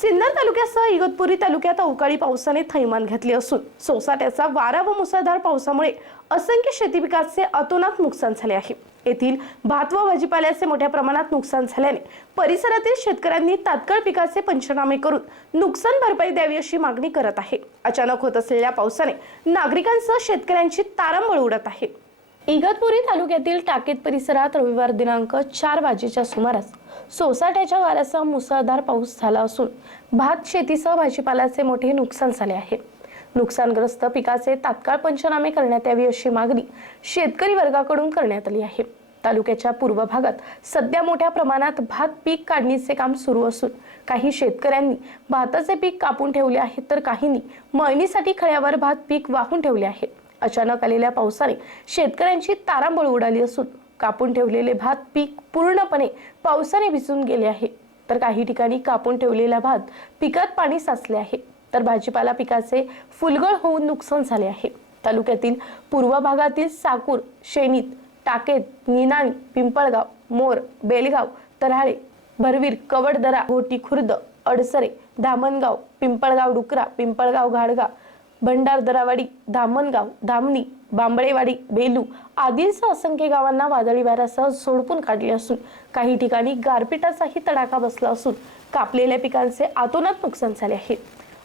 सिन्नर तालुक्यासह इगतपुरी तालुक्यात अवकाळी पावसाने थैमान घातले असून सोसाट्याचा वारा व मुसळधार पावसामुळे असंख्य शेती पिकाचे अतोनात नुकसान झाले आहे. येथील भात व भाजीपाल्याचे मोठ्या प्रमाणात नुकसान झाल्याने परिसरातील शेतकऱ्यांनी तात्काळ पिकाचे पंचनामे करून नुकसान भरपाई द्यावी अशी मागणी करत आहे. अचानक होत असलेल्या पावसाने नागरिकांसह शेतकऱ्यांची तारांबळ उडत आहे. इगतपुरी तालुक्यातील टाकेत परिसरात रविवार दिनांक चार वाजेच्या सुमारास सोसाट्याच्या वाऱ्यासह मुसळधार पाऊस झाला असून भात शेतीसह भाजीपाल्याचे मोठे नुकसान झाले आहे. नुकसानग्रस्त पिकाचे तात्काळ पंचनामे करण्यात यावी अशी मागणी शेतकरी वर्गाकडून करण्यात आली आहे. तालुक्याच्या पूर्व भागात सध्या मोठ्या प्रमाणात भात पीक काढणीचे काम सुरू असून काही शेतकऱ्यांनी भाताचे पीक कापून ठेवले आहे तर काहींनी मळणीसाठी खळ्यावर भात पीक वाहून ठेवले आहे. अचानक आलेल्या पावसाने शेतकऱ्यांची तारांबळ उडाली असून कापून ठेवलेले भात पीक पूर्णपणे पावसाने भिजून गेले आहे. तर काही ठिकाणी कापून ठेवलेला भात पिकात पाणी साचले आहे. तर भाजीपाला पिकाचे फुलगळ होऊन नुकसान झाले आहे. तालुक्यातील पूर्व भागातील साकूर शेनीत टाकेत निनाणी पिंपळगाव मोर बेलगाव तऱ्हाळे भरवीर कवडदरा घोटी खुर्द अडसरे धामणगाव पिंपळगाव डुकरा पिंपळगाव घाडगाव भंडारदरावाडी धामणगाव धामणी बांबळेवाडी बेलू आदींसह असंख्य गावांना वादळी वाऱ्यासह सोडपून काढले असून काही ठिकाणी गारपिटाचाही तडाखा बसला असून कापलेल्या पिकांचे आतोनात नुकसान झाले आहे.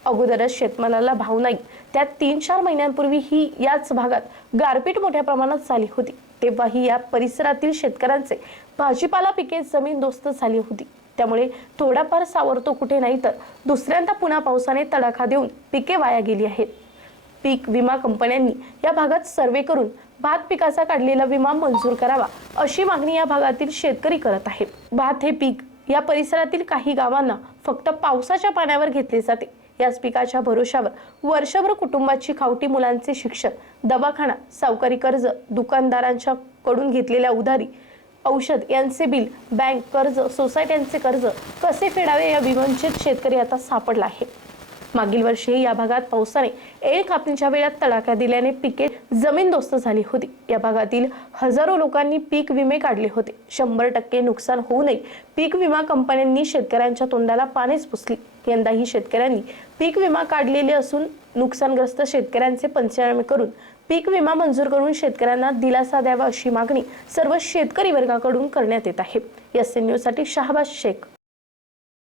अगोदरच शेतमालाला भाव नाही. त्यात तीन चार महिन्यांपूर्वी ही याच भागात गारपीट मोठ्या प्रमाणात झाली होती. तेव्हाही या परिसरातील शेतकऱ्यांचे भाजीपाला पिके जमीनदोस्त झाली होती. त्यामुळे थोडाफार सावरतो कुठे नाही तर दुसऱ्यांदा पुन्हा पावसाने तडाखा देऊन पिके वाया गेली आहेत. पीक विमा कंपन्यांनी या भागात सर्वे करून भात पिकाचा काढलेला विमा मंजूर करावा अशी मागणी या भागातील शेतकरी करत आहे भात हे पीक या परिसरातील काही गावांना फक्त पावसाच्या पाण्यावर घेतले जाते. याच पिकाच्या भरोशावर वर्षभर कुटुंबाची खावटी मुलांचे शिक्षण दवाखाना सावकारी कर्ज दुकानदारांच्या कडून घेतलेल्या उधारी औषध यांचे बिल बँक कर्ज सोसायट्यांचे कर्ज कसे फेडावे या विवंचित शेतकरी आता सापडला आहे. मागील वर्षी या भागात पावसाने एक कापणीच्या वेळात तडाखा दिल्याने पिके जमीनदोस्त झाली होती. या भागातील हजारो लोकांनी पीक विमे काढले होते. शंभर टक्के नुकसान होऊ नये. पीक विमा कंपन्यांनी शेतकऱ्यांच्या तोंडाला पानेच पुसली. यंदाही शेतकऱ्यांनी पीक विमा काढलेले असून नुकसानग्रस्त शेतकऱ्यांचे पंचनामे करून पीक विमा मंजूर करून शेतकऱ्यांना दिलासा द्यावा अशी मागणी सर्व शेतकरी वर्गाकडून करण्यात येत आहे. एस एन न्यूजसाठी शहाबाज शेख.